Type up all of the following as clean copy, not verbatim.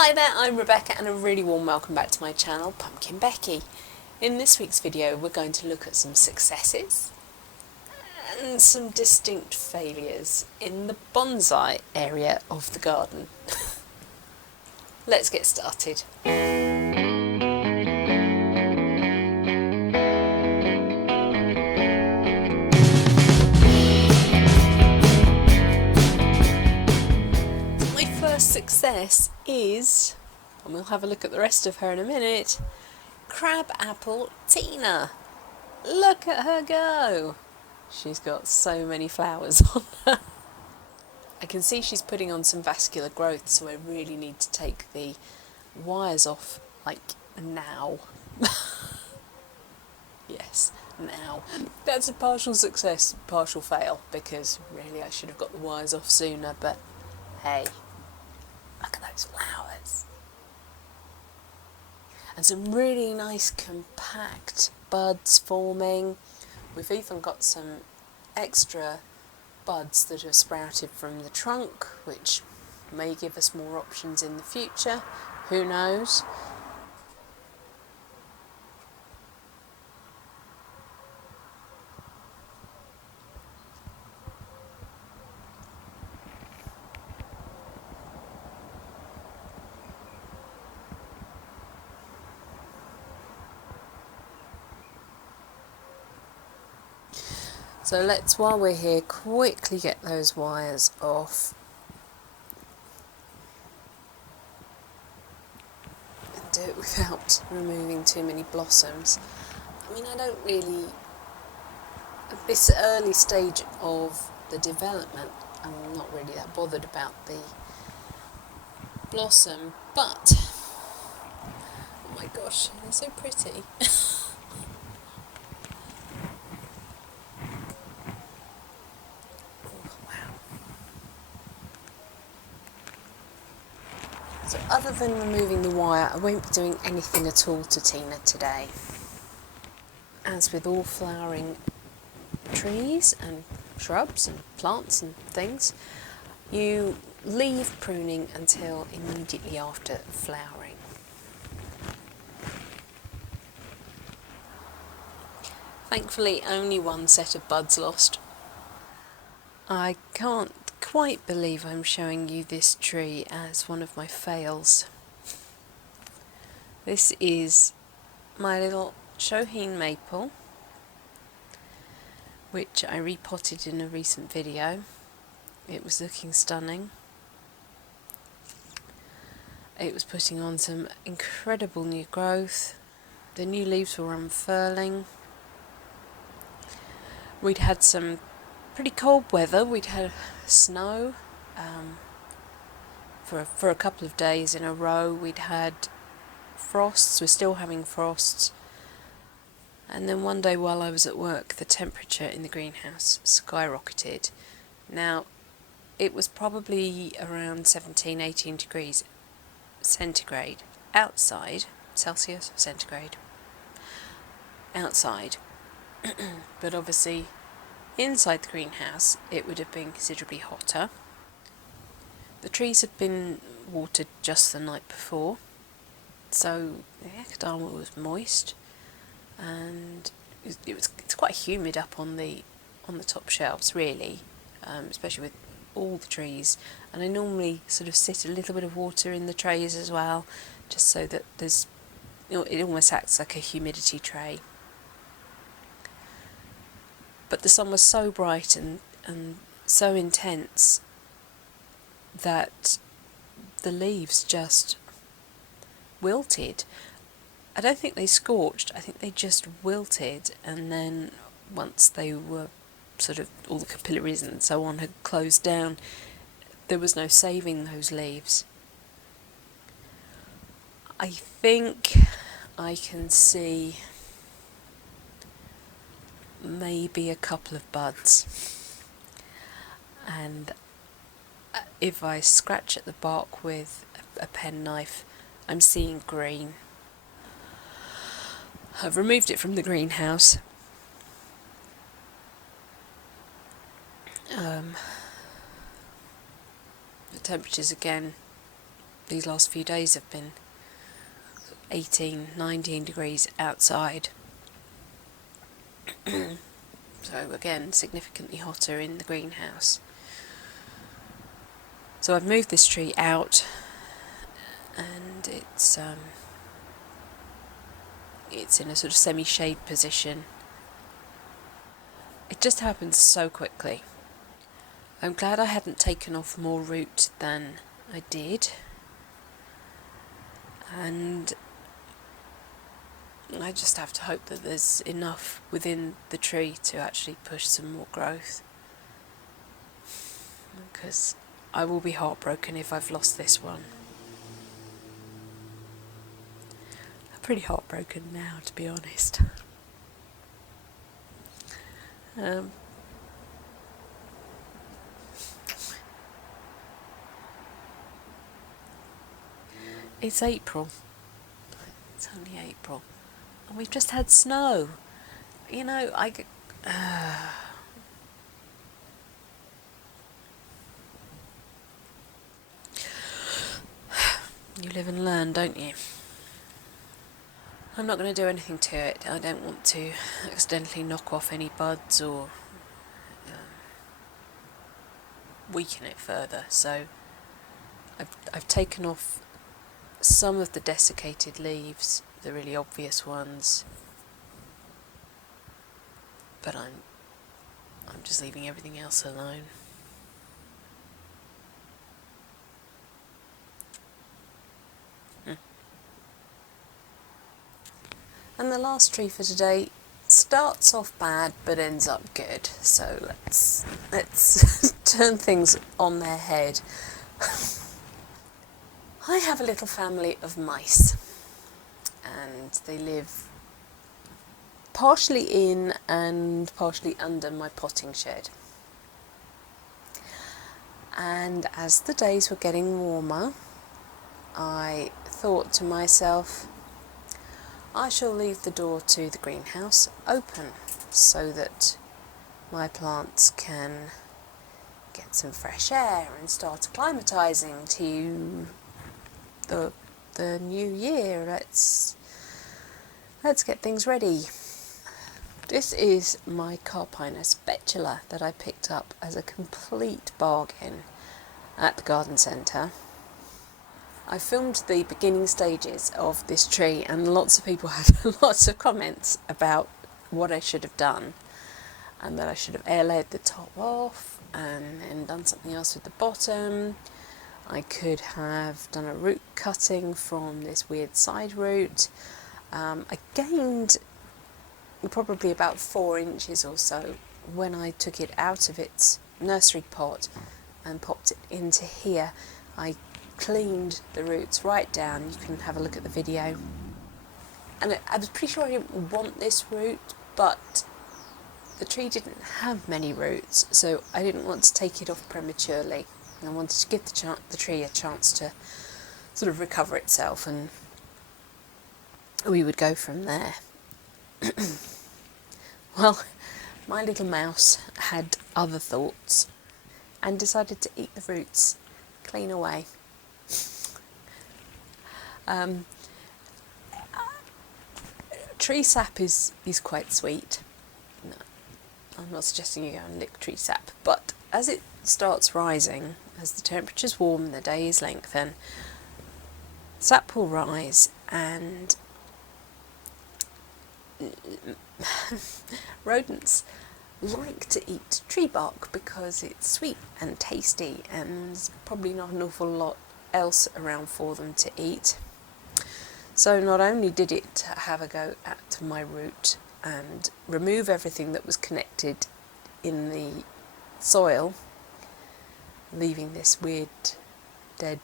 Hi there, I'm Rebecca and a really warm welcome back to my channel, PumpkinBecki. In this week's video we're going to look at some successes and some distinct failures in the bonsai area of the garden. Let's get started. Success is, and we'll have a look at the rest of her in a minute, Crabapple Tina. Look at her go. She's got so many flowers on her. I can see she's putting on some vascular growth, so I really need to take the wires off, like, now. Yes, now. That's a partial success, partial fail, because really I should have got the wires off sooner, but hey. Look at those flowers. And some really nice compact buds forming. We've even got some extra buds that have sprouted from the trunk, which may give us more options in the future. Who knows? So let's, while we're here, quickly get those wires off. And do it without removing too many blossoms. I mean, I don't really, at this early stage of the development, I'm not really that bothered about the blossom, but, oh my gosh, they're so pretty. So other than removing the wire, I won't be doing anything at all to Tina today. As with all flowering trees and shrubs and plants and things, you leave pruning until immediately after flowering. Thankfully, only one set of buds lost. I can't quite believe I'm showing you this tree as one of my fails. This is my little Shohin maple, which I repotted in a recent video. It was looking stunning. It was putting on some incredible new growth. The new leaves were unfurling. We'd had some pretty cold weather. We'd had snow for a couple of days in a row. We'd had frosts. We're still having frosts. And then one day while I was at work, the temperature in the greenhouse skyrocketed. Now, it was probably around 17, 18 degrees centigrade outside. Celsius, centigrade. Outside. But obviously, inside the greenhouse, it would have been considerably hotter. The trees had been watered just the night before, so the ectodermal was moist, and it's quite humid up on the top shelves, really, especially with all the trees. And I normally sort of sit a little bit of water in the trays as well, just so that there's, it almost acts like a humidity tray. But the sun was so bright and so intense that the leaves just wilted. I don't think they scorched, I think they just wilted, and then once they were sort of, all the capillaries and so on had closed down, there was no saving those leaves. I think I can see maybe a couple of buds, and if I scratch at the bark with a penknife, I'm seeing green. I've removed it from the greenhouse. The temperatures again these last few days have been 18, 19 degrees outside. So again, significantly hotter in the greenhouse. So I've moved this tree out, and it's in a sort of semi-shade position. It just happens so quickly. I'm glad I hadn't taken off more root than I did, and I just have to hope that there's enough within the tree to actually push some more growth, because I will be heartbroken if I've lost this one. I'm pretty heartbroken now, to be honest. It's April. It's only April. And we've just had snow. You know, you live and learn, don't you? I'm not going to do anything to it. I don't want to accidentally knock off any buds or weaken it further. So I've taken off some of the desiccated leaves, the really obvious ones, but I'm just leaving everything else alone. And the last tree for today starts off bad but ends up good. So let's turn things on their head. I have a little family of mice, and they live partially in and partially under my potting shed. And as the days were getting warmer, I thought to myself, I shall leave the door to the greenhouse open so that my plants can get some fresh air and start acclimatising to the new year. Let's get things ready. This is my Carpina spatula that I picked up as a complete bargain at the garden centre. I filmed the beginning stages of this tree, and lots of people had lots of comments about what I should have done, and that I should have air-laid the top off and then done something else with the bottom. I could have done a root cutting from this weird side root. I gained probably about 4 inches or so when I took it out of its nursery pot and popped it into here. I cleaned the roots right down. You can have a look at the video. And I was pretty sure I didn't want this root, but the tree didn't have many roots, so I didn't want to take it off prematurely. I wanted to give the tree a chance to sort of recover itself, and we would go from there. Well, my little mouse had other thoughts and decided to eat the roots clean away. Tree sap is quite sweet. No, I'm not suggesting you go and lick tree sap, but as it starts rising, as the temperature's warm and the days lengthen, sap will rise, and rodents like to eat tree bark because it's sweet and tasty, and there's probably not an awful lot else around for them to eat. So not only did it have a go at my root and remove everything that was connected in the soil, leaving this weird dead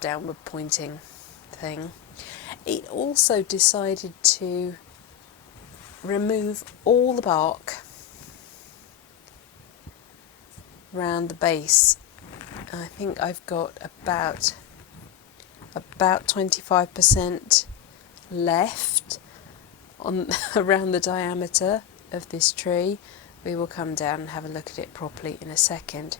downward pointing thing, it also decided to remove all the bark round the base. I think I've got about 25% left on around the diameter of this tree. We will come down and have a look at it properly in a second.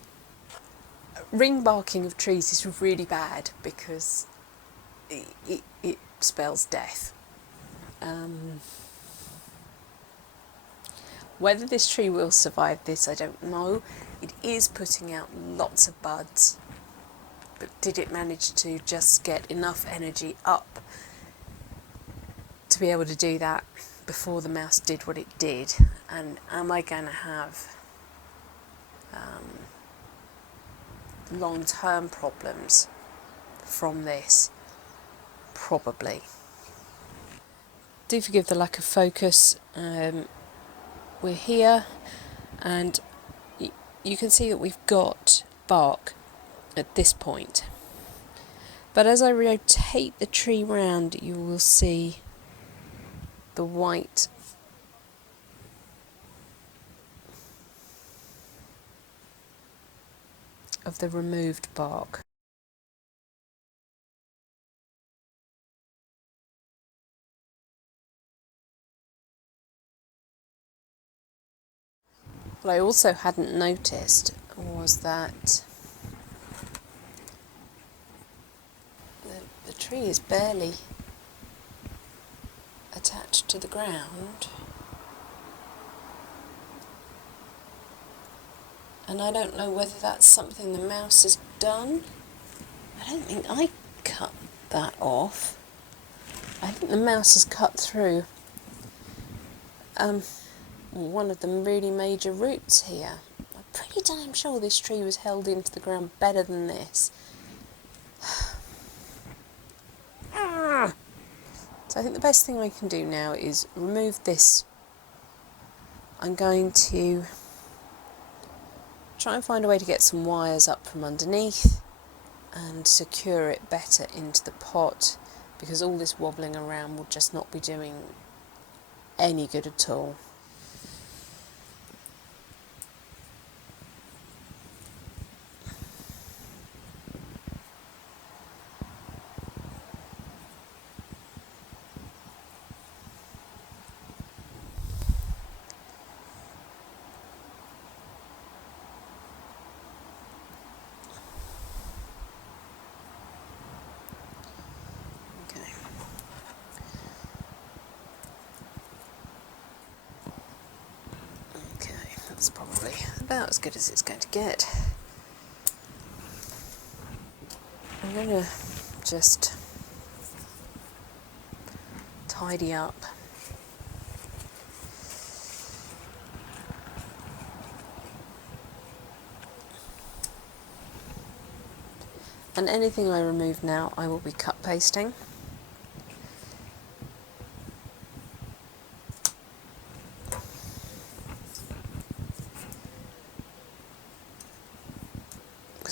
ring barking of trees is really bad because it spells death. Whether this tree will survive this, I don't know. It is putting out lots of buds, but did it manage to just get enough energy up to be able to do that before the mouse did what it did? And am I going to have long-term problems from this? Probably. Do forgive the lack of focus. We're here and you can see that we've got bark at this point, but as I rotate the tree round you will see the white of the removed bark. What I also hadn't noticed was that the tree is barely attached to the ground, and I don't know whether that's something the mouse has done. I don't think I cut that off. I think the mouse has cut through one of the really major roots here. I'm pretty damn sure this tree was held into the ground better than this. So I think the best thing I can do now is remove this. I'm going to try and find a way to get some wires up from underneath and secure it better into the pot, because all this wobbling around will just not be doing any good at all. That's probably about as good as it's going to get. I'm going to just tidy up. And anything I remove now I will be cut pasting.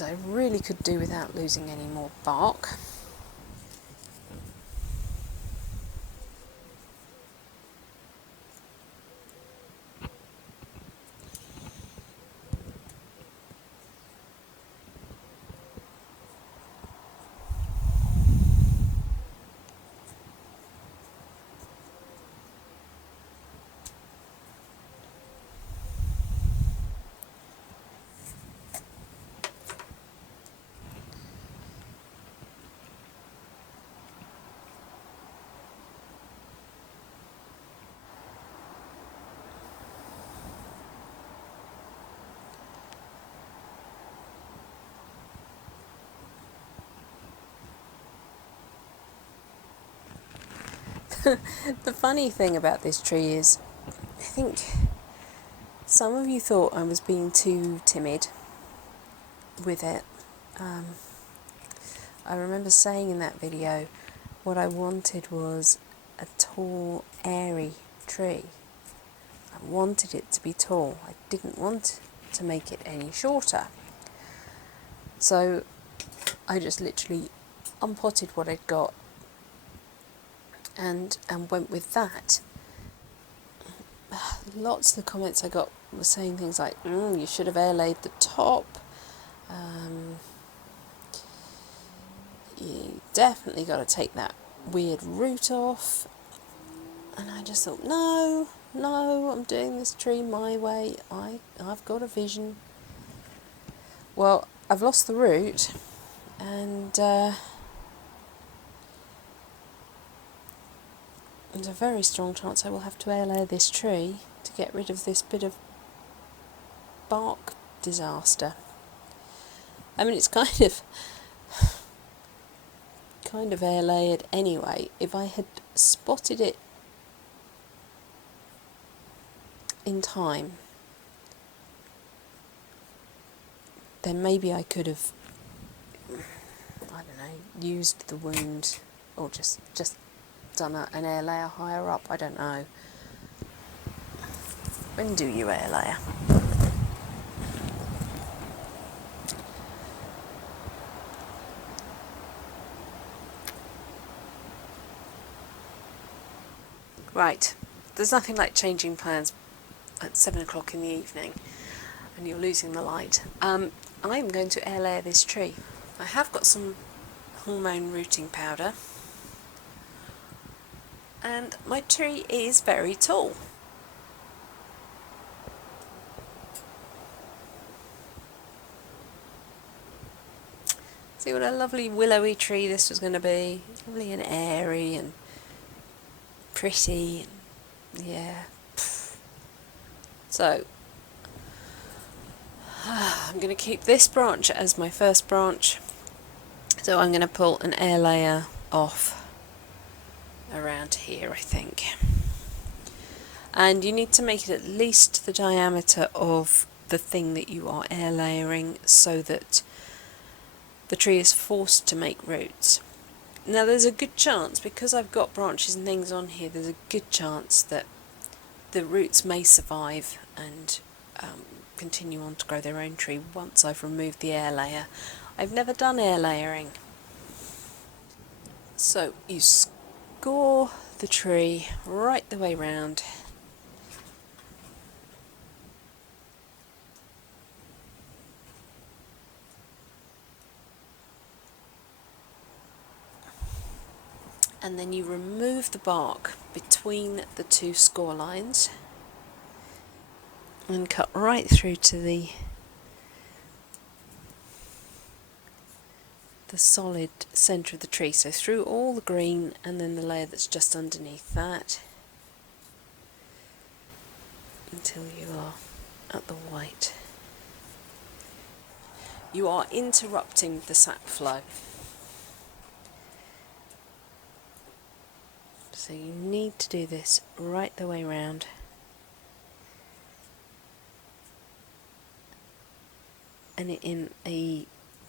I really could do without losing any more bark. The funny thing about this tree is, I think some of you thought I was being too timid with it. I remember saying in that video what I wanted was a tall, airy tree. I wanted it to be tall. I didn't want to make it any shorter. So I just literally unpotted what I'd got and went with that. Lots of the comments I got were saying things like, you should have air laid the top, you definitely got to take that weird root off. And I just thought, no, I'm doing this tree my way. I've got a vision. Well, I've lost the root, and there's a very strong chance I will have to air layer this tree to get rid of this bit of bark disaster. I mean, it's kind of air layered anyway. If I had spotted it in time, then maybe I could have, I don't know, used the wound, or just done an air layer higher up. I don't know. When do you air layer? Right, there's nothing like changing plans at 7 o'clock in the evening and you're losing the light. I'm going to air layer this tree. I have got some hormone rooting powder, and my tree is very tall. See what a lovely willowy tree this was going to be. Lovely and airy and pretty. Yeah. So I'm going to keep this branch as my first branch. So I'm going to pull an air layer off around here, I think. And you need to make it at least the diameter of the thing that you are air layering, so that the tree is forced to make roots. Now there's a good chance, because I've got branches and things on here, there's a good chance that the roots may survive and continue on to grow their own tree once I've removed the air layer. I've never done air layering. So you score the tree right the way round. And then you remove the bark between the two score lines and cut right through to the solid centre of the tree, so through all the green and then the layer that's just underneath that, until you are at the white. You are interrupting the sap flow, so you need to do this right the way round. And in a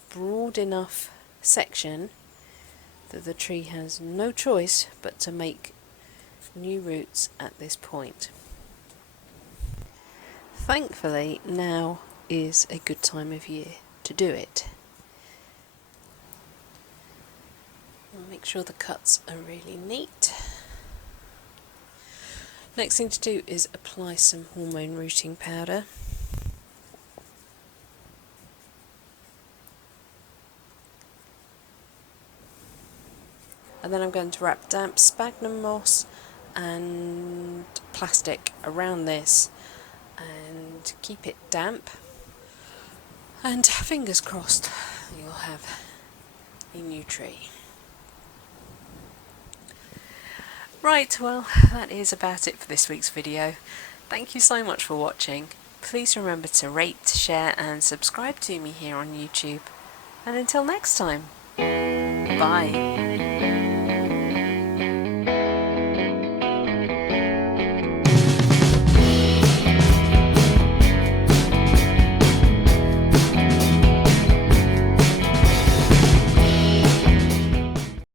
broad enough section that the tree has no choice but to make new roots at this point. Thankfully, now is a good time of year to do it. Make sure the cuts are really neat. Next thing to do is apply some hormone rooting powder. And then I'm going to wrap damp sphagnum moss and plastic around this and keep it damp. And fingers crossed, you'll have a new tree. Right, well, that is about it for this week's video. Thank you so much for watching. Please remember to rate, share and subscribe to me here on YouTube. And until next time, bye.